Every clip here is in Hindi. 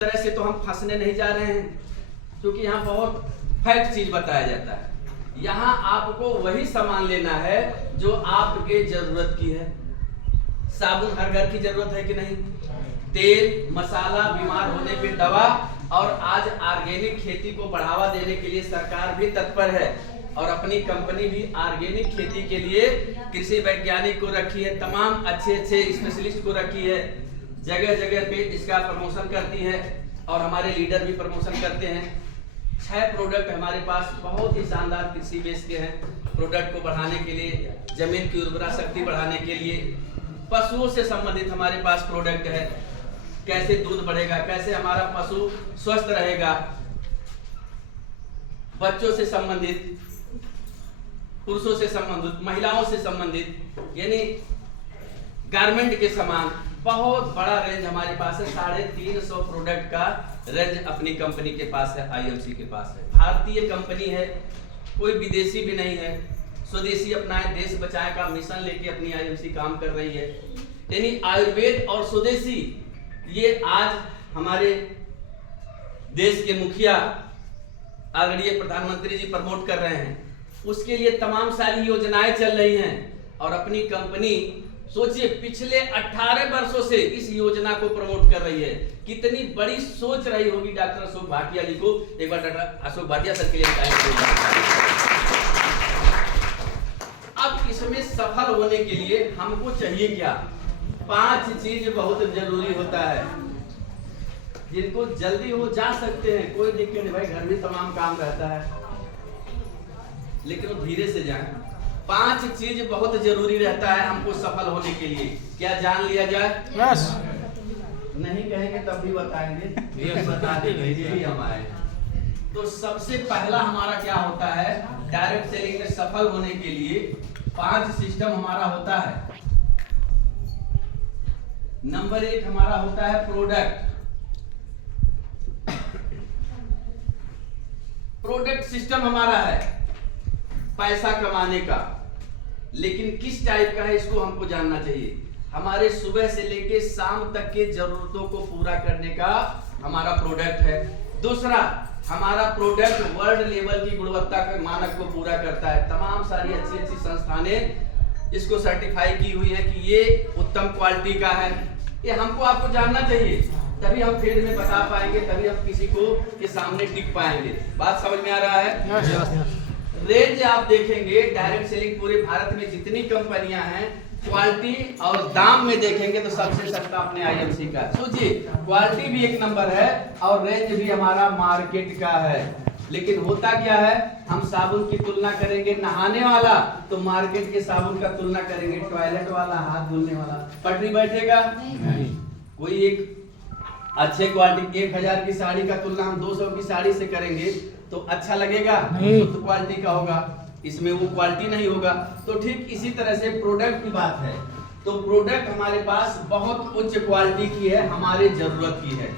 तरह से तो हम फंसने नहीं जा रहे हैं, क्योंकि यहाँ बहुत फैक्ट चीज बताया जाता है। यहाँ आपको वही सामान लेना है जो आपके जरूरत की है। साबुन हर घर की जरूरत है कि नहीं, तेल मसाला, बीमार होने पे दवा, और आज ऑर्गेनिक खेती को बढ़ावा देने के लिए सरकार भी तत्पर है और अपनी कंपनी भी ऑर्गेनिक खेती के लिए कृषि वैज्ञानिक को रखी है, तमाम अच्छे स्पेशलिस्ट को रखी है, जगह जगह पे इसका प्रमोशन करती है और हमारे लीडर भी प्रमोशन करते हैं। 6 प्रोडक्ट हमारे पास बहुत ही शानदार कृषि बेस के हैं। प्रोडक्ट को बढ़ाने के लिए, जमीन की उर्वरा शक्ति बढ़ाने के लिए, पशुओं से संबंधित हमारे पास प्रोडक्ट है। कैसे दूध बढ़ेगा, कैसे हमारा पशु स्वस्थ रहेगा, बच्चों से संबंधित, पुरुषों से संबंधित, महिलाओं से संबंधित, यानी गारमेंट के सामान, बहुत बड़ा रेंज हमारे पास है। 350 प्रोडक्ट का रेंज अपनी कंपनी के पास है, आईएमसी के पास है। भारतीय कंपनी है, कोई विदेशी भी नहीं है। स्वदेशी अपनाए देश बचाए का मिशन लेके अपनी आईएमसी काम कर रही है। यानी आयुर्वेद और स्वदेशी, ये आज हमारे देश के मुखिया आदरणीय प्रधानमंत्री जी प्रमोट कर रहे हैं। उसके लिए तमाम सारी योजनाएं चल रही हैं और अपनी कंपनी सोचिए पिछले 18 वर्षों से इस योजना को प्रमोट कर रही है। कितनी बड़ी सोच रही होगी डॉक्टर अशोक भाटिया जी को। एक बार डॉक्टर अशोक भाटिया सर के लिए अब इसमें सफल होने के लिए हमको चाहिए क्या? 5 चीज बहुत जरूरी होता है, जिनको जल्दी हो जा सकते हैं, कोई दिक्कत नहीं भाई, घर में तमाम काम रहता है, लेकिन वो धीरे से जाए। 5 चीज बहुत जरूरी रहता है हमको सफल होने के लिए। क्या जान लिया जाए? यस। नहीं कहेंगे तब भी बताएंगे, बता देंगे भी हम आए। तो सबसे पहला हमारा क्या होता है, डायरेक्ट सेलिंग में सफल होने के लिए 5 सिस्टम हमारा होता है। नंबर 1 हमारा होता है प्रोडक्ट। प्रोडक्ट सिस्टम हमारा है पैसा कमाने का, लेकिन किस टाइप का है इसको हमको जानना चाहिए। हमारे सुबह से लेके शाम तक के जरूरतों को पूरा करने का हमारा प्रोडक्ट है। दूसरा, हमारा प्रोडक्ट वर्ल्ड लेवल की गुणवत्ता के मानक को पूरा करता है। तमाम सारी अच्छी संस्थानें इसको सर्टिफाई की हुई है कि ये उत्तम क्वालिटी का है। ये हमको आपको जानना चाहिए, तभी हम फील्ड में बता पाएंगे, तभी हम किसी को के सामने टिक पाएंगे। बात समझ में आ रहा है? रेंज आप देखेंगे डायरेक्ट सेलिंग पूरे भारत में जितनी कंपनियां हैं, क्वालिटी और दाम में देखेंगे तो सबसे सस्ता अपने आईएमसी का। सोचिए, क्वालिटी भी 1 नंबर है और रेंज भी हमारा मार्केट का है। लेकिन होता क्या है, हम साबुन की तुलना करेंगे नहाने वाला, तो मार्केट के साबुन का तुलना करेंगे टॉयलेट वाला, हाथ धुलने वाला, पटरी बैठेगा नहीं। कोई एक अच्छे क्वालिटी 1000 की साड़ी का तुलना हम 200 की साड़ी से करेंगे तो अच्छा लगेगा? तो क्वालिटी का होगा, इसमें वो क्वालिटी नहीं होगा। तो ठीक इसी तरह से प्रोडक्ट की बात है। तो प्रोडक्ट हमारे पास बहुत उच्च क्वालिटी की है, हमारे जरूरत की है।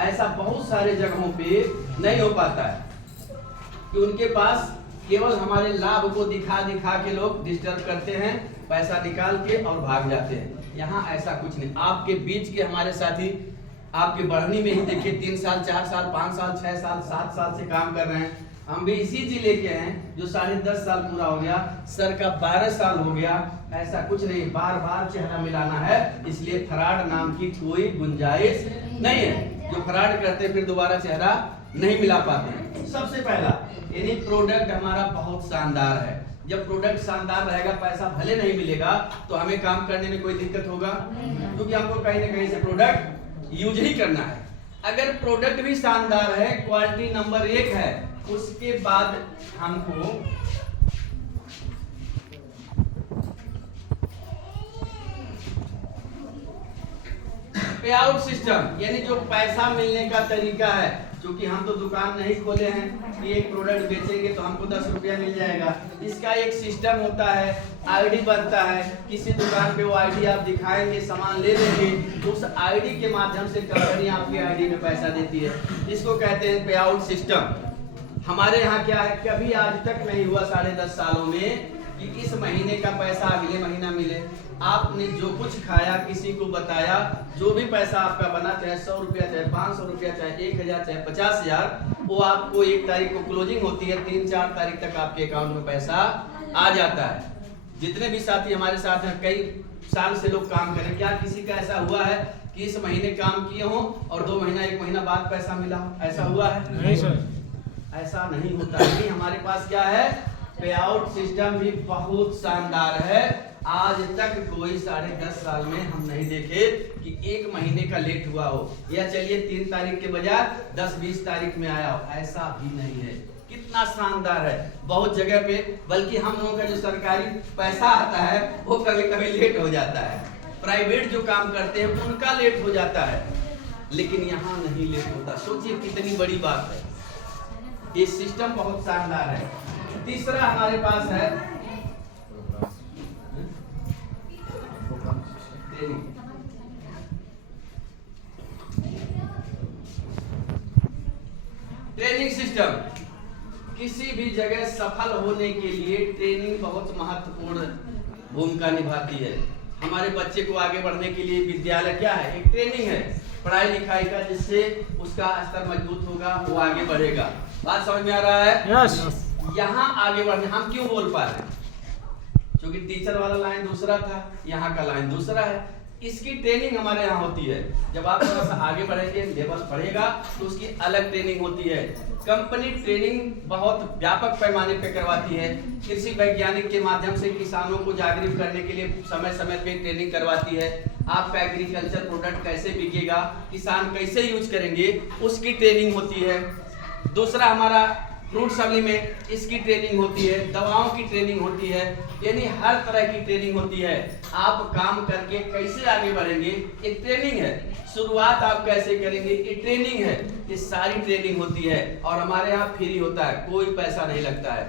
ऐसा बहुत सारे जगहों पे नहीं हो पाता है कि उनके पास केवल हमारे लाभ को दिखा दिखा के लोग डिस्टर्ब करते हैं, पैसा निकाल के और भाग जाते हैं। यहाँ ऐसा कुछ नहीं। आपके बीच के हमारे साथी आपके बढ़नी में ही देखिए 3 साल 4 साल 5 साल 6 साल 7 साल से काम कर रहे हैं। हम भी इसी जिले के हैं जो 10.5 साल पूरा हो गया, सर का 12 साल हो गया। ऐसा कुछ नहीं, बार बार चेहरा मिलाना है, इसलिए फ्रॉड नाम की कोई गुंजाइश नहीं है। जो फ्रॉड करते फिर दोबारा चेहरा नहीं मिला पाते। सबसे पहला यानी प्रोडक्ट हमारा बहुत शानदार है। जब प्रोडक्ट शानदार रहेगा, पैसा भले नहीं मिलेगा तो हमें काम करने में कोई दिक्कत होगा, क्योंकि आपको कहीं ना कहीं से प्रोडक्ट यूज ही करना है। अगर प्रोडक्ट भी शानदार है, क्वालिटी नंबर 1 है, उसके बाद हमको पे आउट सिस्टम, यानी जो पैसा मिलने का तरीका है। क्योंकि हम तो दुकान नहीं खोले हैं कि एक प्रोडक्ट बेचेंगे तो हमको 10 रुपया मिल जाएगा। इसका एक सिस्टम होता है, आईडी बनता है। किसी दुकान पे वो आईडी आप दिखाएंगे, सामान ले लेंगे, तो उस आईडी के माध्यम से कंपनी आपकी आईडी में पैसा देती है। इसको कहते हैं पे आउट सिस्टम। हमारे यहाँ क्या है, कभी आज तक नहीं हुआ 10.5 सालों में कि इस महीने का पैसा अगले महीना मिले। आपने जो कुछ खाया, किसी को बताया, जो भी पैसा आपका बना, चाहे 100 रुपया, चाहे 500 रुपया, चाहे 1000, चाहे 50,000, वो आपको 1 तारीख को क्लोजिंग होती है, 3-4 तारीख तक आपके अकाउंट में पैसा आ जाता है। जितने भी साथी हमारे साथ हैं, कई साल से लोग काम करें, क्या किसी का ऐसा हुआ है कि इस महीने काम किए हो और 2 महीना 1 महीना बाद पैसा मिला हो? ऐसा हुआ है? नहीं सर, ऐसा नहीं होता है। हमारे पास क्या है, पे आउट सिस्टम भी बहुत शानदार है। आज तक कोई 10.5 साल में हम नहीं देखे कि 1 महीने का लेट हुआ हो, या चलिए 3 तारीख के बजाय 10-20 तारीख में आया हो, ऐसा भी नहीं है। कितना शानदार है। बहुत जगह पे बल्कि हम लोगों का जो सरकारी पैसा आता है वो कभी कभी लेट हो जाता है, प्राइवेट जो काम करते हैं उनका लेट हो जाता है, लेकिन यहाँ नहीं लेट होता। सोचिए कितनी बड़ी बात है। ये सिस्टम बहुत शानदार है। तीसरा हमारे पास है ट्रेनिंग सिस्टम। किसी भी जगह सफल होने के लिए ट्रेनिंग बहुत महत्वपूर्ण भूमिका निभाती है। हमारे बच्चे को आगे बढ़ने के लिए विद्यालय क्या है, एक ट्रेनिंग है, पढ़ाई लिखाई का, जिससे उसका स्तर मजबूत होगा, वो आगे बढ़ेगा। बात समझ में आ रहा है? यस। यहाँ आगे बढ़ने हम क्यों बोल पा रहे हैं? क्योंकि टीचर वाला लाइन दूसरा था, यहाँ का लाइन दूसरा है। इसकी ट्रेनिंग हमारे यहाँ होती है। जब आप थोड़ा सा आगे बढ़ेंगे, लेवल बढ़ेगा, तो उसकी अलग ट्रेनिंग होती है। कंपनी ट्रेनिंग बहुत व्यापक पैमाने पे करवाती है। कृषि वैज्ञानिक के माध्यम से किसानों को जागरूक करने के लिए समय समय पे ट्रेनिंग करवाती है। आपका एग्रीकल्चर प्रोडक्ट कैसे बिकेगा, किसान कैसे यूज करेंगे, उसकी ट्रेनिंग होती है। दूसरा हमारा फ्रूट सब्जी में इसकी ट्रेनिंग होती है, दवाओं की ट्रेनिंग होती है, यानी हर तरह की ट्रेनिंग होती है। आप काम करके कैसे आगे बढ़ेंगे, एक ट्रेनिंग है। शुरुआत आप कैसे करेंगे, ये ट्रेनिंग है। ये सारी ट्रेनिंग होती है और हमारे यहाँ फ्री होता है, कोई पैसा नहीं लगता है।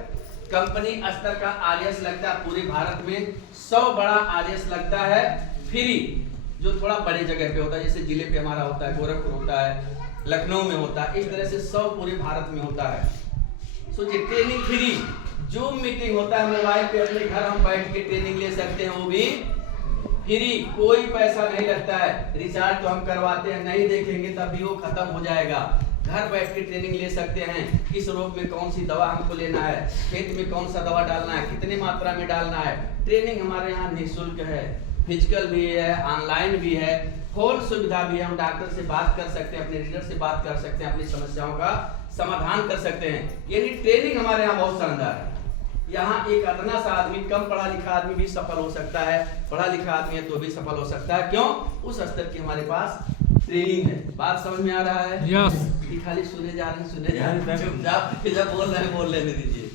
कंपनी स्तर का आरएस लगता है, पूरे भारत में 100 बड़ा आरएस लगता है फ्री, जो थोड़ा बड़े जगह पे होता है, जैसे जिले पे हमारा होता है, गोरखपुर होता है, लखनऊ में होता है, इस तरह से 100 पूरे भारत में होता है। सोचिए ट्रेनिंग फ्री, जूम मीटिंग होता है, मोबाइल पे अपने घर हम बैठ के ट्रेनिंग ले सकते हैं, वो भी फ्री, कोई पैसा नहीं लगता है। रिचार्ज तो हम करवाते हैं, नहीं देखेंगे तब भी वो खत्म हो जाएगा। घर बैठ के ट्रेनिंग ले सकते हैं, किस रोग में कौन सी दवा हमको लेना है, खेत में कौन सा दवा डालना है, कितनी मात्रा में डालना है। ट्रेनिंग हमारे यहाँ निःशुल्क है, फिजिकल भी है, ऑनलाइन भी है, फोन सुविधा भी है। हम डॉक्टर से बात कर सकते हैं, अपने रीडर से बात कर सकते हैं, अपनी समस्याओं का समाधान कर सकते हैं। यानी ट्रेनिंग हमारे यहाँ बहुत शानदार है। यहाँ एक अदना सा आदमी, कम पढ़ा लिखा आदमी भी सफल हो सकता है, पढ़ा लिखा आदमी है तो भी सफल हो सकता है। क्यों? उस स्तर की हमारे पास ट्रेनिंग है। बात समझ में आ रहा है? यस। खाली सुने जा रहे हैं, चुपचाप जब बोल रहे हैं बोल लेने दीजिए।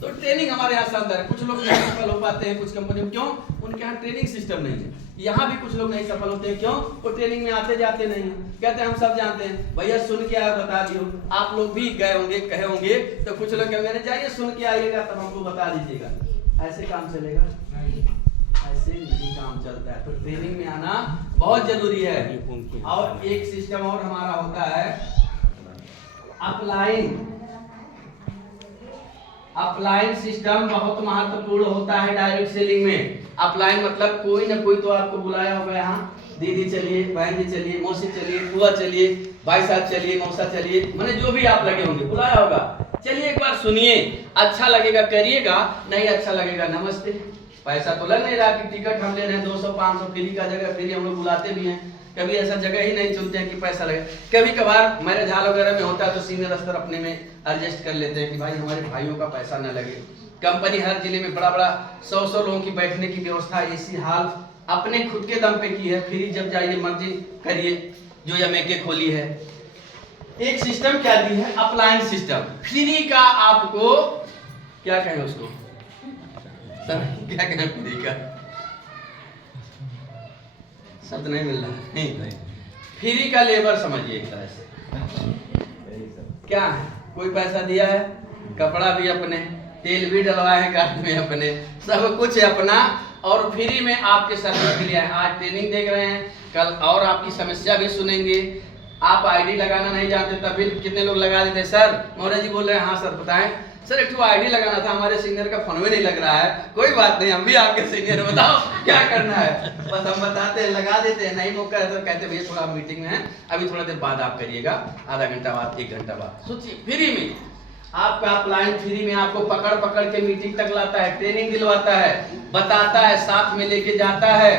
तो ट्रेनिंग हमारे यहाँ शानदार है। कुछ लोग नहीं सफल हो पाते हैं कुछ कंपनी में, क्यों? उनके यहाँ ट्रेनिंग सिस्टम नहीं है। यहाँ भी कुछ लोग नहीं सफल होते हैं, क्यों? वो ट्रेनिंग में आते जाते नहीं हैं, कहते हैं हम सब जानते हैं। भैया सुन के आया बता दियो। आप लोग भी गए होंगे, कहे होंगे, तो कुछ लोग कहेंगे जाइए सुन के आइएगा तब हमको बता दीजिएगा। ऐसे काम चलेगा? ऐसे नहीं काम चलता है। तो ट्रेनिंग में आना बहुत जरूरी है। और एक सिस्टम और हमारा होता है अपलाइन। अपलाइन सिस्टम बहुत महत्वपूर्ण होता है डायरेक्ट सेलिंग में। अपलाइन मतलब कोई ना कोई तो आपको बुलाया होगा यहाँ, दीदी चलिए, बहन जी चलिए, मौसी चलिए, बुआ चलिए, भाई साहब चलिए, मौसा चलिए, मैंने जो भी आप लगे होंगे बुलाया होगा। चलिए एक बार सुनिए, अच्छा लगेगा करिएगा, नहीं अच्छा लगेगा नमस्ते। पैसा तो लग नहीं रहा कि टिकट हम ले रहे हैं 200-500 फ्री का जगह, फ्री हम लोग बुलाते भी हैं। कभी ऐसा जगह ही नहीं चुनते हैं कि पैसा लगे। कभी कभार मैरिज हॉल वगैरह में होता है तो सीनियर स्तर अपने में एडजस्ट कर लेते हैं कि भाई हमारे भाइयों का पैसा न लगे। कंपनी हर जिले में बड़ा बड़ा 100-100 लोगों की बैठने की व्यवस्था एसी हॉल अपने खुद के दम पे की है। फ्री जब जाइए मर्जी करिए, जो यमेके खोली है। एक सिस्टम क्या दी है, अपलाइन सिस्टम। फ्री का आपको क्या कहें उसको, सर क्या कहें फ्री का, शब्द नहीं मिल रहा है। नहीं, फ्री का लेबर समझिए एक तरह से। क्या है, कोई पैसा दिया है, कपड़ा भी अपने, तेल भी डलवाए हैं गाड़ी में अपने, सब कुछ अपना, और फ्री में आपके सर्विस के लिए आज ट्रेनिंग देख रहे हैं, कल और आपकी समस्या भी सुनेंगे। आप आईडी लगाना नहीं जानते तब भी कितने लोग लगा देते, सर मौर्य जी बोल रहे हैं, हाँ सर बताएं। सर एक आईडी लगाना था, हमारे सीनियर का फोन में नहीं लग रहा है। कोई बात नहीं, हम भी आपके सीनियर, बताओ क्या करना है। बस हम बताते हैं, लगा देते हैं। नहीं मौका है तो कहते हैं भैया थोड़ा मीटिंग में है, अभी थोड़ा देर बाद आप करिएगा, आधा घंटा बाद, 1 घंटा बाद। सोचिए फ्री में आपका अपलाइन, फ्री में आपको पकड़ पकड़ के मीटिंग तक लाता है, ट्रेनिंग दिलवाता है, बताता है, साथ में लेके जाता है।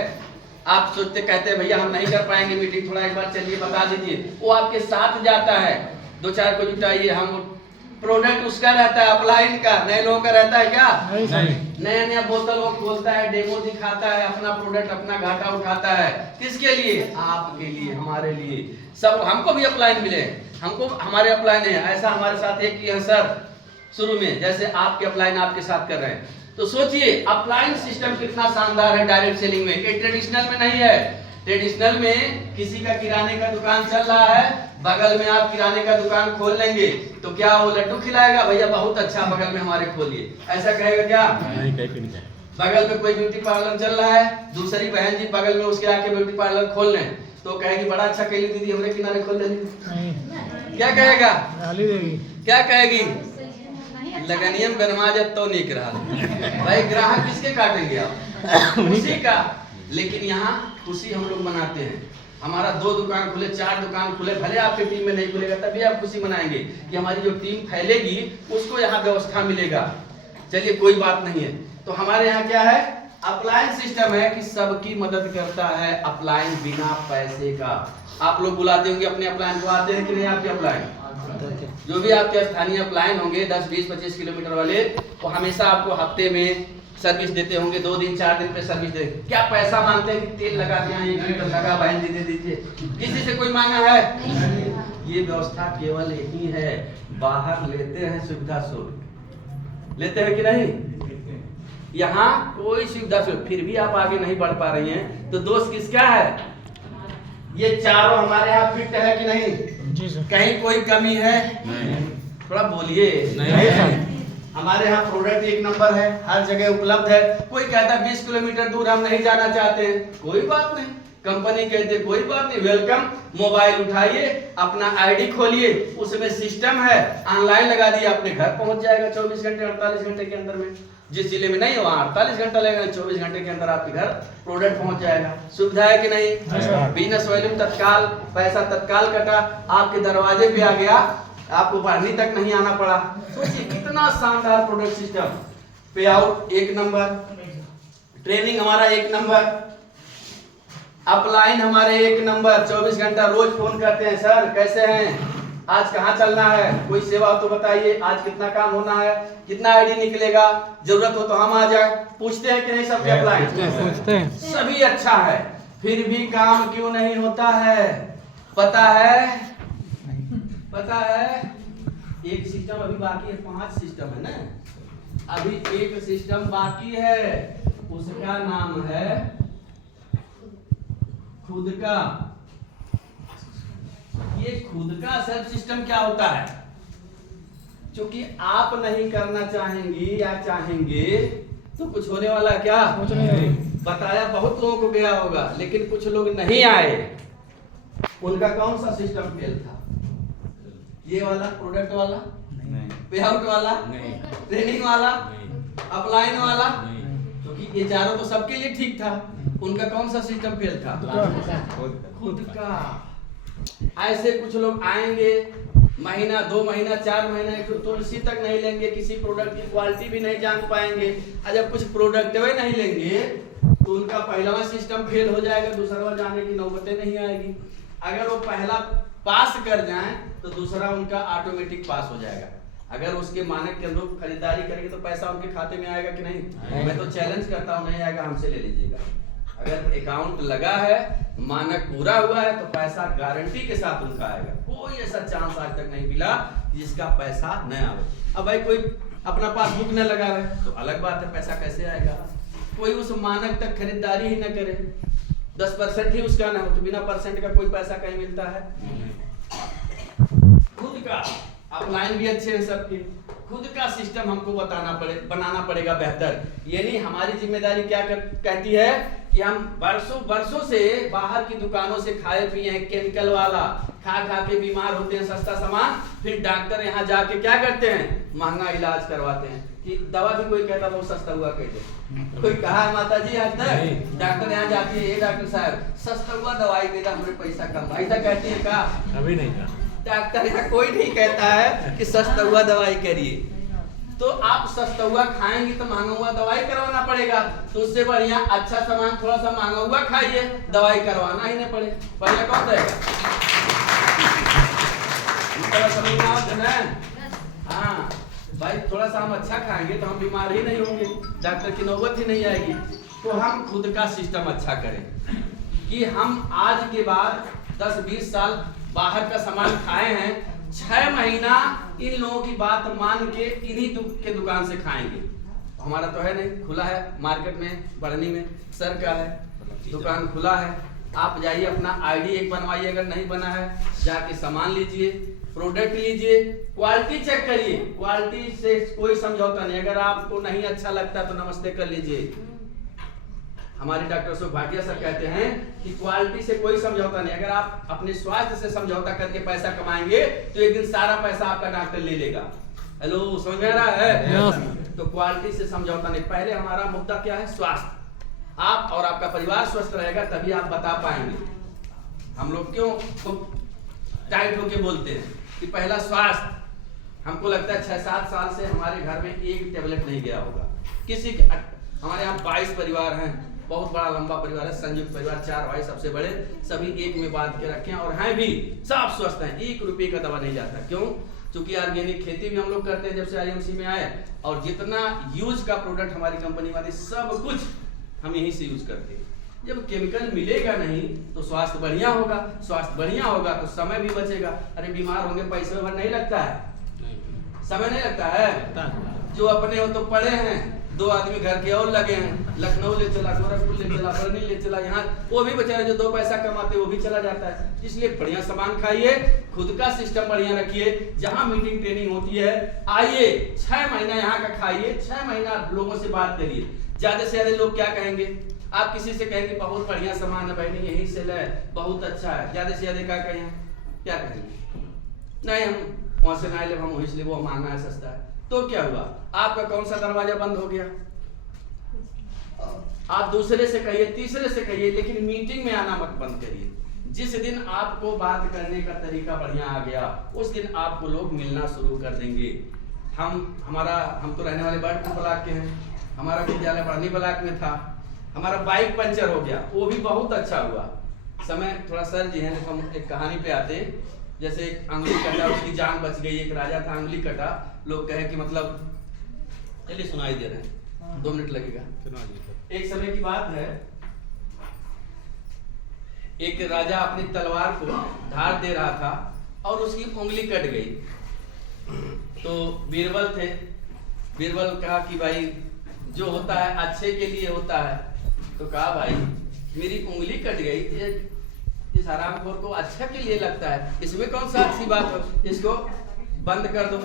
आप सोचते कहते हैं भैया हम नहीं कर पाएंगे मीटिंग, थोड़ा एक बार चलिए बता दीजिए, वो आपके साथ जाता है। 2-4 को जुटाइए, हम प्रोडक्ट उसका रहता है अपलाइन का, नए लोगों का रहता है क्या? नहीं। नया नया बोतल वो खोलता है, डेमो दिखाता है, अपना प्रोडक्ट अपना घाटा उठाता है। किसके लिए? आपके लिए, हमारे लिए। सब हमको भी अपलाइन मिले, हमको हमारे अपलाइन है। ऐसा हमारे साथ एक किया सर शुरू में, जैसे आपके अपलाइन आपके साथ कर रहे हैं। तो सोचिए अपलाइन सिस्टम कितना शानदार है डायरेक्ट सेलिंग में। ये ट्रेडिशनल में नहीं है। ट्रेडिशनल में किसी का किराने का दुकान चल रहा है, बगल में आप किराने का दुकान खोल लेंगे तो क्या वो लड्डू खिलाएगा? भैया बहुत अच्छा, बगल में हमारे खोलिए, ऐसा कहेगा क्या? नहीं। बगल में कोई ब्यूटी पार्लर चल रहा है, दूसरी बहन जी बगल में उसके आके ब्यूटी पार्लर खोल लें तो कहेगी बड़ा अच्छा कैली दीदी, हमरे किनारे खोल लेंगे। क्या कहेगा? क्या कहेगी? लगनियम बनवाजत तो नहीं रहा। भाई ग्राहक किसके काटेंगे आप? उसी का। लेकिन यहाँ खुशी हम लोग मनाते हैं। हमारा 2 दुकान खुले, 4 दुकान खुले, भले आपकी टीम में नहीं खुलेगा तभी आप खुशी मनाएंगे कि हमारी जो टीम फैलेगी उसको यहाँ व्यवस्था मिलेगा। चलिए कोई बात नहीं है। तो हमारे यहाँ क्या है? अपलाइन सिस्टम है कि सबकी मदद करता है, अपलाइन बिना पैसे का। आप लोग बुलाते होंगे अपने अपलाइन को, आते हैं कि नहीं आपके अपलाइन? जो भी आपके स्थानीय अपलाइन होंगे 10, 20, 25 किलोमीटर वाले, वो हमेशा आपको हफ्ते में सर्विस देते होंगे, 2 दिन 4 दिन पे सर्विस दे। क्या पैसा मांगते हैं कि तेल लगा दिया, 1 लीटर लगा, बहन जी दे दीजिए? किसी से कोई मांगा है? ये व्यवस्था केवल यही है। बाहर लेते हैं सुविधा शुल्क, लेते हैं कि नहीं? यहाँ कोई सुविधा शुल्क, फिर भी आप आगे नहीं बढ़ पा रही हैं तो दोष किसका है? ये चारों हमारे यहाँ फिट है कि नहीं? जी सर। कहीं कोई कमी है? नहीं। थोड़ा बोलिए। नहीं। हमारे यहाँ प्रोडक्ट 1 नंबर है, हर जगह उपलब्ध है। कोई कहता है 20 किलोमीटर दूर हम नहीं जाना चाहते हैं, कोई बात नहीं, कंपनी कहते कोई बात नहीं, वेलकम। मोबाइल उठाइए, अपना आईडी खोलिए, उसमें सिस्टम है, ऑनलाइन लगा दिए, अपने घर पहुंच जाएगा 24 घंटे 48 घंटे के अंदर में। जिस जिले में नहीं है वहाँ 48 घंटा लगेगा, 24 घंटे के अंदर आपके घर प्रोडक्ट पहुंच जाएगा। सुविधा है कि नहीं? बिजनेस वॉल्यूम तत्काल, पैसा तत्काल कटा, आपके दरवाजे पे आ गया, आपको पढ़ने तक नहीं आना पड़ा। सोचिए कितना शानदार प्रोडक्ट सिस्टम। पे आउट 1 नंबर, ट्रेनिंग हमारा 1 नंबर, अपलाइन हमारे 1 नंबर। 24 घंटा रोज फोन करते हैं, सर कैसे हैं, आज कहाँ चलना है, कोई सेवा हो तो बताइए, आज कितना काम होना है, कितना आईडी निकलेगा, जरूरत हो तो हम आ जाए। पूछते हैं कि नहीं सबके अपलाइन? पूछते हैं। सभी अच्छा है, फिर भी काम क्यों नहीं होता है? पता है? पता है? एक सिस्टम अभी बाकी है, 5 सिस्टम है ना, अभी एक सिस्टम बाकी है, उसका नाम है खुद का। ये खुद का सब सिस्टम क्या होता है? क्योंकि आप नहीं करना चाहेंगी या चाहेंगे तो कुछ होने वाला क्या? कुछ नहीं। बताया बहुत लोगों को गया होगा, लेकिन कुछ लोग नहीं आए, उनका कौन सा सिस्टम फेल था? ये वाला, प्रोडक्ट वाला नहीं, पे आउट वाला नहीं, ट्रेनिंग वाला नहीं, अपलाइन वाला नहीं। क्योंकि ये चारों तो सबके लिए ठीक था, उनका कौन सा सिस्टम फेल था? खुद का। ऐसे कुछ लोग आएंगे, महीना 2 महीना 4 महीना एक तुलसी तक नहीं लेंगे, किसी प्रोडक्ट की क्वालिटी भी नहीं जान पाएंगे। जब कुछ प्रोडक्ट वे नहीं लेंगे तो उनका पहला सिस्टम फेल हो जाएगा, दूसरा जाने की नौबतें नहीं आएगी। अगर वो पहला पास कर जाएं तो दूसरा उनका ऑटोमेटिक पास हो जाएगा। अगर उसके मानक के अनुरूप खरीदारी करेंगे तो पैसा उनके खाते में आएगा कि नहीं? मैं तो चैलेंज करता हूँ, नहीं आएगा हमसे ले लीजिएगा। अगर अकाउंट लगा है, मानक पूरा हुआ है तो पैसा गारंटी के साथ उनका आएगा। कोई ऐसा चांस आज तक नहीं मिला जिसका पैसा न आवे। अब भाई कोई अपना पासबुक न लगा रहे तो अलग बात है, पैसा कैसे आएगा? कोई उस मानक तक खरीदारी ही न करे, 10% ही उसका ना हो तो बिना परसेंट का कोई पैसा कहीं मिलता है? खुद का अपलाइन भी अच्छे हैं सबके, खुद का सिस्टम हमको बनाना पड़ेगा बेहतर। यानी हमारी जिम्मेदारी क्या कहती है कि हम वर्षों से बाहर की दुकानों से खाए पिए हैं केमिकल वाला, खा के बीमार होते हैं सस्ता सामान, फिर डॉक्टर यहाँ जाके क्या करते हैं, महंगा इलाज करवाते हैं। कि दवा भी कोई कहता बहुत सस्ता हुआ कहते, कोई कहा है माता जी आज तक डॉक्टर यहाँ जाती है, डॉक्टर साहब सस्ता हुआ दवाई देना, हमारे पैसा कम, ऐसा कहती है का? अभी नहीं कहा डॉक्टर, यहाँ कोई नहीं कहता है कि सस्ता हुआ दवाई करिए। तो आप सस्ता हुआ खाएंगे तो महंगा हुआ दवाई करवाना पड़ेगा, तो उससे बढ़िया अच्छा सामान थोड़ा सा महंगा हुआ खाइए, दवाई करवाना ही नहीं पड़े, बढ़िया कौन रहेगा? हाँ भाई, थोड़ा सा हम अच्छा खाएंगे तो हम बीमार ही नहीं होंगे, डॉक्टर की नौबत ही नहीं आएगी। तो हम खुद का सिस्टम अच्छा करें कि हम आज के बाद 10-20 साल बाहर का सामान खाए हैं, 6 महीना इन लोगों की बात मान के इन्हीं के दुकान से खाएंगे। हमारा तो है नहीं, खुला है मार्केट में, बढ़नी में सर का है, दुकान खुला है। आप जाइए अपना आईडी एक बनवाइए, अगर नहीं बना है जाके सामान लीजिए, प्रोडक्ट लीजिए, क्वालिटी चेक करिए, क्वालिटी से कोई समझौता नहीं। अगर आपको नहीं अच्छा लगता तो नमस्ते कर लीजिए। हमारे डॉक्टर सुख भाटिया सर कहते हैं कि क्वालिटी से कोई समझौता नहीं। अगर आप अपने स्वास्थ्य से समझौता करके पैसा कमाएंगे तो एक दिन सारा पैसा आपका डॉक्टर ले लेगा। हेलो, समझ में आ रहा है? तो क्वालिटी से समझौता नहीं। पहले हमारा मुद्दा क्या है? स्वास्थ्य। आप और आपका परिवार स्वस्थ रहेगा तभी आप बता पाएंगे। हम लोग क्यों टाइट होके बोलते हैं कि पहला स्वास्थ्य। हमको लगता है 6-7 साल से हमारे घर में एक टेबलेट नहीं गया होगा किसी के। हमारे यहाँ 22 परिवार हैं, बहुत बड़ा लंबा परिवार है, संयुक्त परिवार, 4 भाई सबसे बड़े, सभी एक में बांध के रखे हैं और हैं भी सब स्वस्थ हैं। 1 रुपये का दवा नहीं जाता। क्यों? क्योंकि ऑर्गेनिक खेती भी हम लोग करते हैं जब से IMC में आए, और जितना यूज का प्रोडक्ट हमारी कंपनी वाले सब कुछ हम यहीं से यूज करते हैं। जब केमिकल मिलेगा नहीं तो स्वास्थ्य बढ़िया होगा, स्वास्थ्य बढ़िया होगा तो समय भी बचेगा। अरे बीमार होंगे पैसे भर नहीं लगता है, समय नहीं लगता है। जो अपने हो तो पड़े हैं, 2 आदमी घर के और लगे हैं, लखनऊ ले चला, गोरखपुर ले चला, बरनी ले चला, यहाँ वो भी बेचारे जो 2 पैसा कमाते वो भी चला जाता है। इसलिए बढ़िया सामान खाइए, खुद का सिस्टम बढ़िया रखिए। जहाँ मीटिंग ट्रेनिंग होती है आइए, 6 महीना यहाँ का खाइए, 6 महीना लोगों से बात करिए। ज्यादा से ज्यादा लोग क्या कहेंगे? आप किसी से कहेंगे बहुत बढ़िया सामान है भाई, नहीं यहीं से ले, बहुत अच्छा है, ज्यादा से ज्यादा क्या कहेंगे? नहीं हम वहां से ना ले, हम वहीं से ले, वो महंगा है सस्ता है। तो क्या हुआ? आपका कौन सा दरवाजा बंद हो गया? आप दूसरे से कहिए, तीसरे से कहिए, लेकिन मीटिंग में आना मत बंद करिए। जिस दिन आपको बात करने का तरीका बढ़िया आ गया उस दिन आपको लोग मिलना शुरू कर देंगे। हम तो रहने वाले बर्डपुर ब्लॉक के हैं, हमारा विद्यालय बढ़नी ब्लॉक में था। हमारा बाइक पंचर हो गया, वो भी बहुत अच्छा हुआ। समय थोड़ा सर जी हैं, हम एक कहानी पे आते हैं। जैसे एक अंगुली कटा, उसकी जान बच गई। एक राजा था, अंगुली कटा, लोग कहे कि मतलब, चलिए सुनाई दे रहे हैं, 2 मिनट लगेगा। एक समय की बात है, एक राजा अपनी तलवार को धार दे रहा था और उसकी उंगली कट गई। तो बीरबल थे, बीरबल कहा कि भाई जो होता है अच्छे के लिए होता है। तो कहा भाई मेरी उंगली कट गई, इस हरामखोर को अच्छा के लिए लगता है, इसमें कौन सा अच्छी बात हो, इसको बंद कर दो।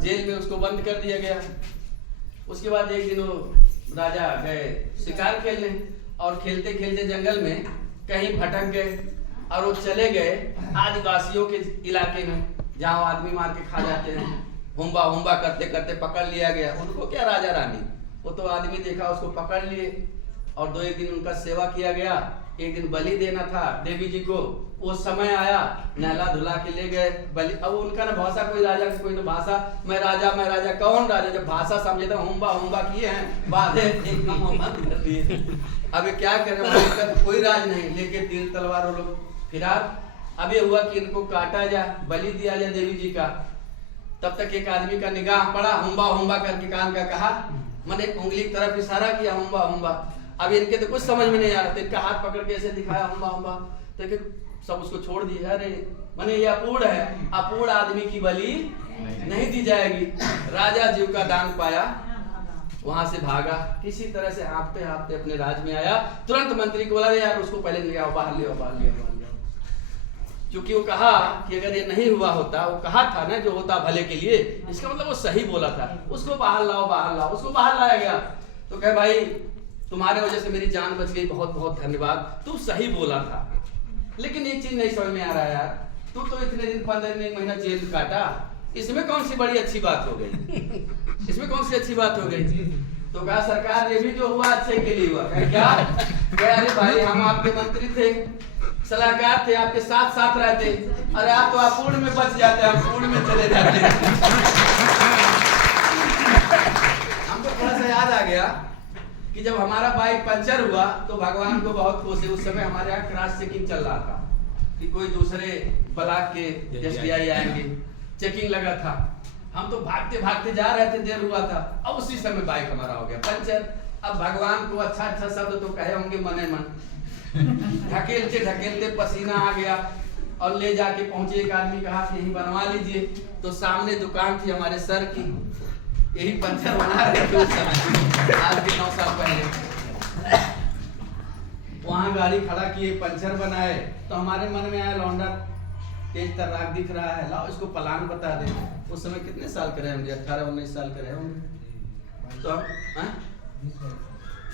जेल में उसको बंद कर दिया गया। उसके बाद एक दिन वो राजा गए शिकार खेलने, और खेलते खेलते जंगल में कहीं भटक गए और वो चले गए आदिवासियों के इलाके में, जहाँ आदमी मार के खा जाते हैं। हुम्बा करते करते पकड़ लिया गया। उनको क्या राजा रानी, वो तो आदमी देखा उसको पकड़ लिए और 2-1 दिन उनका सेवा किया गया। एक दिन बलि देना था देवी जी को, वो समय आया, नहला धुला के ले गए बलि। अब उनका ना भाषा, कोई राजा की कोई ना भाषा, मैं राजा कौन राजा, जब भाषा समझे तो हुम्बा किए हैं, बाधे कर दिए। अब क्या करें, कोई राज नहीं, लेके 3 तलवार वो लोग फिरार। अब ये हुआ कि इनको काटा जाए, बलि दिया जाए देवी जी का। तब तक एक आदमी का निगाह पड़ा, हुम्बा करके कान का कहा, मैंने उंगली की तरफ इशारा किया, हुम्बा। अब इनके तो कुछ समझ में नहीं आ रहा, तो इनका हाथ पकड़ के ऐसे दिखाया हुम्बा। तो सब उसको छोड़ दिया। अरे मैंने ये अपूर्ण है, अपूर्ण आदमी की बलि नहीं दी जाएगी। राजा जीव का दान पाया, वहां से भागा, किसी तरह से हाँफते अपने राज में आया। तुरंत मंत्री को बोला, यार उसको पहले ले आओ, बाहर ले आओ। क्योंकि वो कहा कि अगर ये नहीं हुआ होता, वो कहा था ना जो होता भले के लिए, इसका मतलब वो सही बोला था। उसको बाहर लाओ, बाहर लाओ, उसको बाहर लाया गया। तो कहे भाई तुम्हारे वजह से मेरी जान बच गई, बहुत बहुत धन्यवाद, तू सही बोला था। लेकिन एक चीज नहीं समझ में आ रहा यार, तू तो इतने दिन 15 दिन 1 महीना जेल काटा, इसमें कौन सी बड़ी अच्छी बात हो गई? इसमें कौन सी अच्छी बात हो गई? तो कहा सरकार ये भी जो हुआ अच्छे के लिए हुआ। कहे क्या? कहे अरे भाई हम आपके मंत्री थे, सलाहकार थे, आपके साथ साथ रहते, अरे आप तो अपूर्ण में बच जाते, हम पूर्ण में चले जाते। हमको थोड़ा सा याद आ गया कि जब हमारा बाइक पंचर हुआ तो भगवान को बहुत खुश है। उस समय हमारे यहाँ क्रॉस चेकिंग चल रहा था कि कोई दूसरे ब्लॉक के एसडीआई आएंगे, चेकिंग लगा था। हम तो भागते भागते जा रहे थे, देर हुआ था, अब उसी समय बाइक हमारा हो गया पंचर। अब भगवान को अच्छा अच्छा शब्द तो कहे होंगे मने मन, ढकेलते ढकेलते पसीना आ गया और ले जाके पहुंचे। एक आदमी कहा कि यही बनवा लीजिए, तो सामने दुकान थी हमारे सर की, यही पंचर बना रहे थे उस समय, आज के 9 साल पहले। वहां गाड़ी खड़ा किए, पंचर बनाए, तो हमारे मन में आया लौंडा तेज तर्राक दिख रहा है, लाओ इसको प्लान बता दे। उस समय कितने साल के रहे होंगे? 18-19 साल के रहे होंगे, तो हम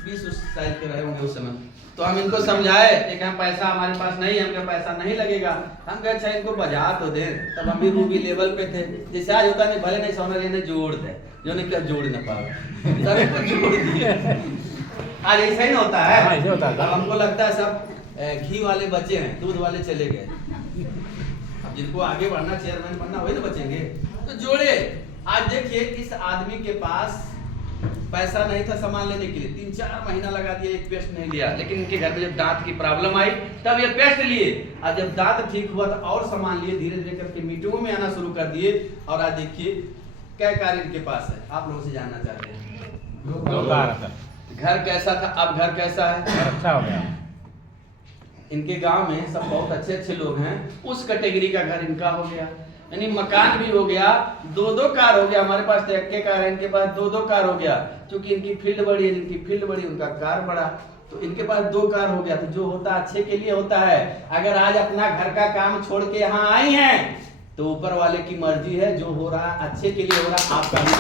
20 साल के रहे होंगे उस समय। तो हम इनको समझाए कि हम पैसा हमारे पास नहीं है, हमका पैसा नहीं लगेगा। हम कहे अच्छा इनको बजा तो दे, तब हम भी रूबी लेवल पे थे, जैसे आज होता नहीं, भले नहीं सोना इन्हें जोड़ दे, जो नहीं क्या जोड़ ना पाओ, तब इनको जोड़ दिए। आज ऐसा ही ना होता है। अब हमको लगता है सब घी वाले बचे हैं, दूध वाले चले गए। अब जिनको आगे बढ़ना, चेयरमैन बनना, वही तो बचेंगे, तो जोड़े। आज देखिए इस आदमी के पास पैसा नहीं था सामान लेने के लिए, 3-4 महीना लगा दिया, एक पेस्ट नहीं लिया। लेकिन इनके घर में जब दांत की प्रॉब्लम आई तब ये पेस्ट लिए, और जब दांत ठीक हुआ तो और सामान लिए, धीरे धीरे करके मीटिंगों में आना शुरू कर दिए। और आज देखिए क्या कार्य इनके पास है, आप लोगों से जानना चाहते हैं। घर कैसा था, अब घर कैसा है? अच्छा हो गया। इनके गांव में सब बहुत अच्छे अच्छे लोग हैं, उस कैटेगरी का घर इनका हो गया, यानी मकान भी हो गया, 2-2 कार हो गया। हमारे पास तो एक कार है, इनके पास 2-2 कार हो गया, क्योंकि इनकी फील्ड बड़ी है, इनकी फील्ड बड़ी, उनका कार बड़ा, तो इनके पास 2 कार हो गया। तो जो होता अच्छे के लिए होता है। अगर आज अपना घर का काम छोड़ के यहाँ आई हैं तो ऊपर वाले की मर्जी है, जो हो रहा अच्छे के लिए हो रहा, आपका भी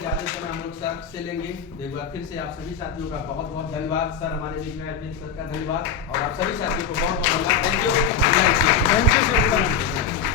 ज्यादा समय हम लोग सर से लेंगे। एक बार फिर से आप सभी साथियों का बहुत बहुत धन्यवाद। सर हमारे लिए सर का धन्यवाद, और आप सभी साथियों को बहुत बहुत धन्यवाद। Thank you.